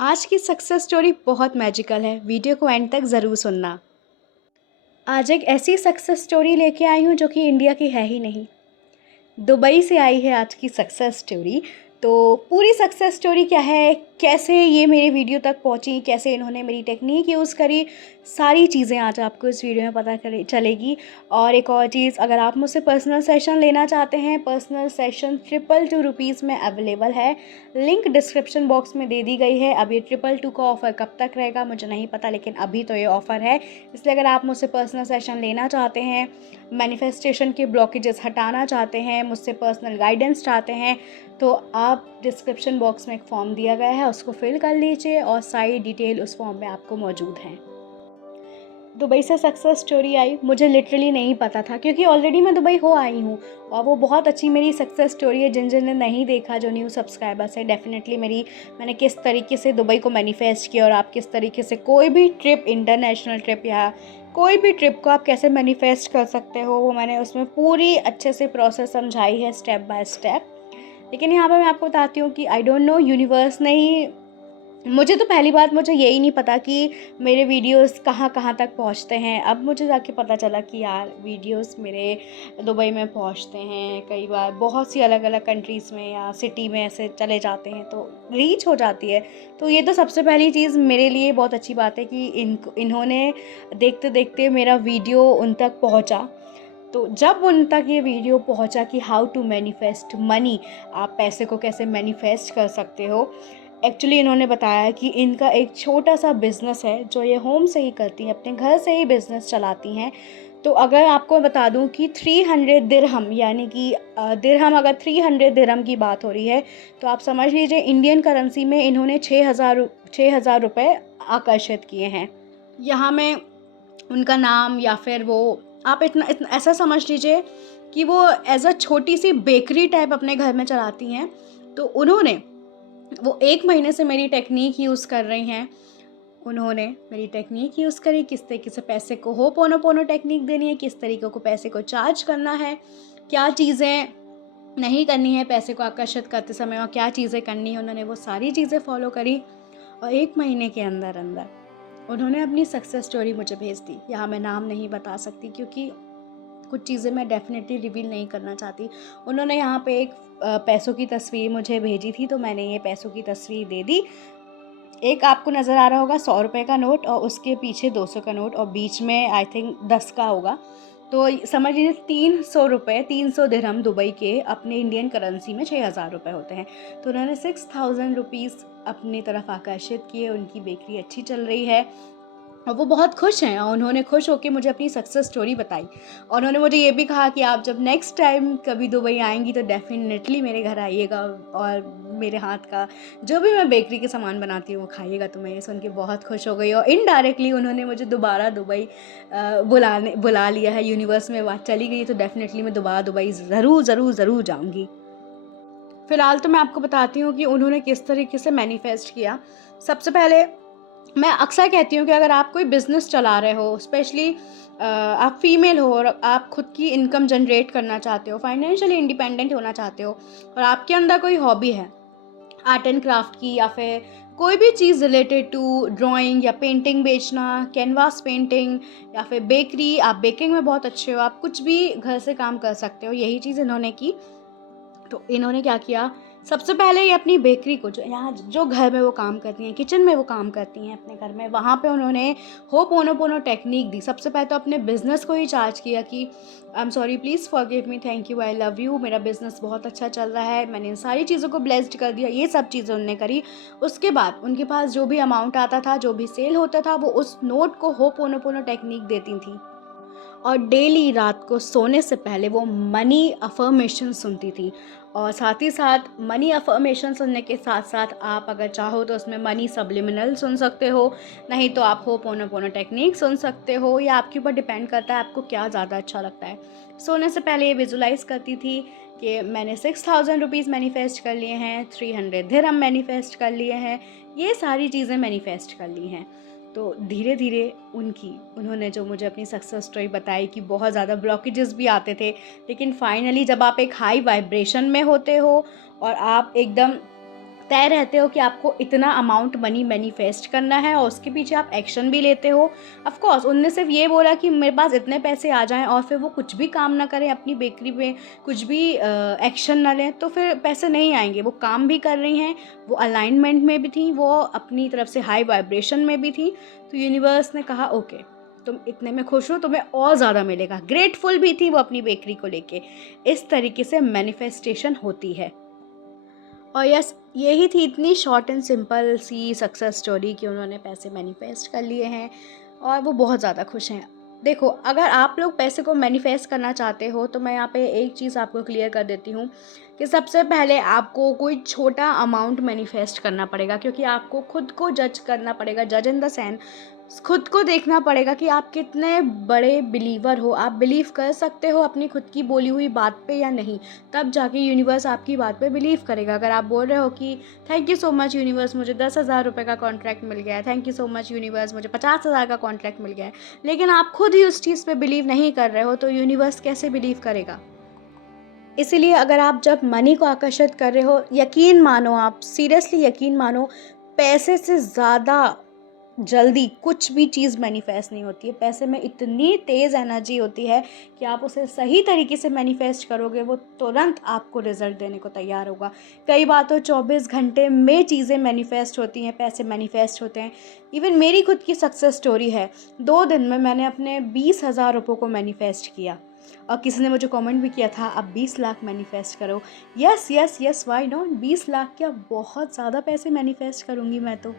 आज की success story बहुत मैजिकल है। वीडियो को एंड तक ज़रूर सुनना। आज एक ऐसी सक्सेस स्टोरी लेके आई हूँ जो कि इंडिया की है ही नहीं। दुबई से आई है आज की सक्सेस स्टोरी। तो पूरी सक्सेस स्टोरी क्या है, कैसे ये मेरे वीडियो तक पहुँची, कैसे इन्होंने मेरी टेक्निक यूज़ करी, सारी चीज़ें आज आपको इस वीडियो में पता चलेगी। और एक और चीज़, अगर आप मुझसे पर्सनल सेशन लेना चाहते हैं, पर्सनल सेशन 222 में अवेलेबल है। लिंक डिस्क्रिप्शन बॉक्स में दे दी गई है। अब ये 222 का ऑफ़र कब तक रहेगा मुझे नहीं पता, लेकिन अभी तो ये ऑफ़र है। इसलिए अगर आप मुझसे पर्सनल सेशन लेना चाहते हैं, मैनिफेस्टेशन के ब्लॉकेजेस हटाना चाहते हैं, मुझसे पर्सनल गाइडेंस चाहते हैं, तो आप डिस्क्रिप्शन बॉक्स में एक फॉर्म दिया गया है, उसको फिल कर लीजिए और सारी डिटेल उस फॉर्म में आपको मौजूद हैं। दुबई से सक्सेस स्टोरी आई, मुझे लिटरली नहीं पता था क्योंकि ऑलरेडी मैं दुबई हो आई हूँ और वो बहुत अच्छी मेरी सक्सेस स्टोरी है। जिन जिन ने नहीं देखा, जो न्यू सब्सक्राइबर्स है, डेफिनेटली मैंने किस तरीके से दुबई को मैनिफेस्ट किया और आप किस तरीके से कोई भी ट्रिप, इंटरनेशनल ट्रिप या कोई भी ट्रिप को आप कैसे मैनिफेस्ट कर सकते हो, वो मैंने उसमें पूरी अच्छे से प्रोसेस समझाई है स्टेप बाय स्टेप। लेकिन यहाँ पर मैं आपको बताती हूँ कि आई डोंट नो, यूनिवर्स ने ही, मुझे तो पहली बात मुझे यही नहीं पता कि मेरे वीडियोस कहाँ कहाँ तक पहुँचते हैं। अब मुझे जाके पता चला कि यार वीडियोस मेरे दुबई में पहुँचते हैं, कई बार बहुत सी अलग अलग कंट्रीज़ में या सिटी में ऐसे चले जाते हैं तो रीच हो जाती है। तो ये तो सबसे पहली चीज़ मेरे लिए बहुत अच्छी बात है कि इन्होंने देखते देखते मेरा वीडियो उन तक पहुँचा। तो जब उन तक ये वीडियो पहुंचा कि हाउ टू मैनिफेस्ट मनी, आप पैसे को कैसे मैनिफेस्ट कर सकते हो, एक्चुअली इन्होंने बताया कि इनका एक छोटा सा बिज़नेस है जो ये होम से ही करती हैं, अपने घर से ही बिज़नेस चलाती हैं। तो अगर आपको बता दूं कि 300 दिरहम, यानी कि दिरहम, अगर 300 दिरहम की बात हो रही है तो आप समझ लीजिए इंडियन करेंसी में इन्होंने 6,000 रुपये आकर्षित किए हैं। यहाँ में उनका नाम या फिर वो, आप इतना ऐसा समझ लीजिए कि वो एज अ छोटी सी बेकरी टाइप अपने घर में चलाती हैं। तो वो 1 महीने से मेरी टेक्निक यूज़ कर रही हैं। उन्होंने मेरी टेक्निक यूज़ करी, किस तरीके से पैसे को होपोनोपोनो टेक्निक देनी है, किस तरीके को पैसे को चार्ज करना है, क्या चीज़ें नहीं करनी है पैसे को आकर्षित करते समय और क्या चीज़ें करनी है, उन्होंने वो सारी चीज़ें फॉलो करी। और 1 महीने के अंदर अंदर उन्होंने अपनी सक्सेस स्टोरी मुझे भेज दी। यहाँ मैं नाम नहीं बता सकती क्योंकि कुछ चीज़ें मैं डेफिनेटली रिवील नहीं करना चाहती। उन्होंने यहाँ पे एक पैसों की तस्वीर मुझे भेजी थी, तो मैंने ये पैसों की तस्वीर दे दी। एक आपको नज़र आ रहा होगा 100 रुपये का नोट और उसके पीछे 200 का नोट और बीच में आई थिंक 10 का होगा। तो समझ लीजिए 300 रुपये, 300 दिरहम दुबई के अपने इंडियन करेंसी में 6,000 रुपये होते हैं। तो उन्होंने 6,000 रुपीज़ अपनी तरफ आकर्षित किए। उनकी बेकरी अच्छी चल रही है और वो बहुत खुश हैं और उन्होंने खुश होकर मुझे अपनी सक्सेस स्टोरी बताई। और उन्होंने मुझे ये भी कहा कि आप जब नेक्स्ट टाइम कभी दुबई आएंगी तो डेफिनेटली मेरे घर आइएगा और मेरे हाथ का जो भी मैं बेकरी के सामान बनाती हूँ वो खाइएगा। तो मैं ये सुन के बहुत खुश हो गई और इनडायरेक्टली उन्होंने मुझे दोबारा दुबई बुला लिया है। यूनिवर्स में बात चली गई तो डेफिनेटली मैं दोबारा दुबई ज़रूर ज़रूर ज़रूर जाऊँगी। फ़िलहाल तो मैं आपको बताती हूँ कि उन्होंने किस तरीके से मैनिफेस्ट किया। सबसे पहले मैं अक्सर कहती हूँ कि अगर आप कोई बिज़नेस चला रहे हो, स्पेशली आप फीमेल हो और आप खुद की इनकम जनरेट करना चाहते हो, फाइनेंशियली इंडिपेंडेंट होना चाहते हो और आपके अंदर कोई हॉबी है आर्ट एंड क्राफ्ट की या फिर कोई भी चीज़ रिलेटेड टू ड्राइंग या पेंटिंग बेचना, कैनवास पेंटिंग या फिर बेकरी, आप बेकिंग में बहुत अच्छे हो, आप कुछ भी घर से काम कर सकते हो। यही चीज़ इन्होंने की। तो इन्होंने क्या किया, सबसे पहले ये अपनी बेकरी को, जो घर में वो काम करती हैं, किचन में वो काम करती हैं अपने घर में, वहाँ पे उन्होंने होपोनोपोनो टेक्निक दी। सबसे पहले तो अपने बिज़नेस को ही चार्ज किया कि I am sorry, please forgive me, thank you, I love you, मेरा बिज़नेस बहुत अच्छा चल रहा है, मैंने इन सारी चीज़ों को ब्लेस्ड कर दिया। ये सब चीज़ें उन्होंने करी। उसके बाद उनके पास जो भी अमाउंट आता था, जो भी सेल होता था, वो उस नोट को होपोनोपोनो टेक्निक देती थी और डेली रात को सोने से पहले वो मनी अफर्मेशन सुनती थी। और साथ ही साथ मनी अफर्मेशन सुनने के साथ साथ आप अगर चाहो तो उसमें मनी सब्लिमिनल सुन सकते हो, नहीं तो आप होपोनोपोनो टेक्निक सुन सकते हो, या आपके ऊपर डिपेंड करता है आपको क्या ज़्यादा अच्छा लगता है। सोने से पहले ये विजुलाइज़ करती थी कि मैंने 6,000 रुपीज़ मैनिफेस्ट कर लिए हैं, 300 दिरहम मैनिफेस्ट कर लिए हैं, ये सारी चीज़ें मैनिफेस्ट कर ली हैं। तो धीरे धीरे उन्होंने जो मुझे अपनी सक्सेस स्टोरी बताई कि बहुत ज़्यादा ब्लॉकेजेस भी आते थे, लेकिन फाइनली जब आप एक हाई वाइब्रेशन में होते हो और आप एकदम तय रहते हो कि आपको इतना अमाउंट मनी मैनिफेस्ट करना है और उसके पीछे आप एक्शन भी लेते हो। ऑफ कोर्स उनने सिर्फ ये बोला कि मेरे पास इतने पैसे आ जाएं और फिर वो कुछ भी काम ना करें, अपनी बेकरी में कुछ भी एक्शन ना लें, तो फिर पैसे नहीं आएंगे। वो काम भी कर रही हैं, वो अलाइनमेंट में भी थी, वो अपनी तरफ से हाई वाइब्रेशन में भी थी। तो यूनिवर्स ने कहा ओके, तुम इतने में खुश हो, तुम्हें और ज़्यादा मिलेगा। ग्रेटफुल भी थी वो अपनी बेकरी को लेके। इस तरीके से मैनिफेस्टेशन होती है। और यस, यही थी इतनी शॉर्ट एंड सिंपल सी सक्सेस स्टोरी कि उन्होंने पैसे मैनिफेस्ट कर लिए हैं और वो बहुत ज़्यादा खुश हैं। देखो, अगर आप लोग पैसे को मैनिफेस्ट करना चाहते हो तो मैं यहाँ पे एक चीज़ आपको क्लियर कर देती हूँ कि सबसे पहले आपको कोई छोटा अमाउंट मैनिफेस्ट करना पड़ेगा, क्योंकि आपको खुद को जज करना पड़ेगा। जज इन द सेंस, खुद को देखना पड़ेगा कि आप कितने बड़े बिलीवर हो, आप बिलीव कर सकते हो अपनी खुद की बोली हुई बात पे या नहीं। तब जाके यूनिवर्स आपकी बात पे बिलीव करेगा। अगर आप बोल रहे हो कि thank you so much universe, मुझे 10,000 रुपये का कॉन्ट्रैक्ट मिल गया है, thank you so much universe, मुझे 50,000 का कॉन्ट्रैक्ट मिल गया है, लेकिन आप खुद ही उस चीज़ पे बिलीव नहीं कर रहे हो, तो यूनिवर्स कैसे बिलीव करेगा? इसीलिए अगर आप जब मनी को आकर्षित कर रहे हो, यकीन मानो, आप सीरियसली यकीन मानो, पैसे से ज़्यादा जल्दी कुछ भी चीज़ मैनिफेस्ट नहीं होती है। पैसे में इतनी तेज़ एनर्जी होती है कि आप उसे सही तरीके से मैनिफेस्ट करोगे, वो तुरंत आपको रिजल्ट देने को तैयार होगा। कई बार तो 24 घंटे में चीज़ें मैनिफेस्ट होती हैं, पैसे मैनिफेस्ट होते हैं। इवन मेरी खुद की सक्सेस स्टोरी है। 2 दिन में मैंने अपने 20,000 रुपये को मैनिफेस्ट किया और किसी ने मुझे कमेंट भी किया था, अब 20 लाख मैनिफेस्ट करो। Yes yes yes, why not? 20 lakh क्या, बहुत ज़्यादा पैसे मैनिफेस्ट करूँगी मैं तो।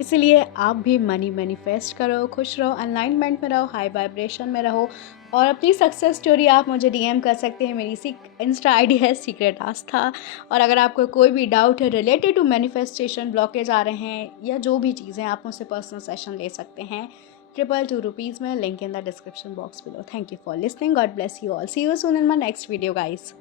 इसलिए आप भी मनी मैनिफेस्ट करो, खुश रहो, अलाइनमेंट में रहो, हाई वाइब्रेशन में रहो। और अपनी सक्सेस स्टोरी आप मुझे डीएम कर सकते हैं। मेरी इंस्टा आईडी है सीक्रेट आस्था। और अगर आपको कोई भी डाउट है रिलेटेड टू मैनिफेस्टेशन, ब्लॉकेज आ रहे हैं या जो भी चीज़ें, आप मुझसे पर्सनल सेशन ले सकते हैं 222 रुपीज़ में। Link in the description box below. Thank you for listening. God bless you all. See you soon in my next video guys.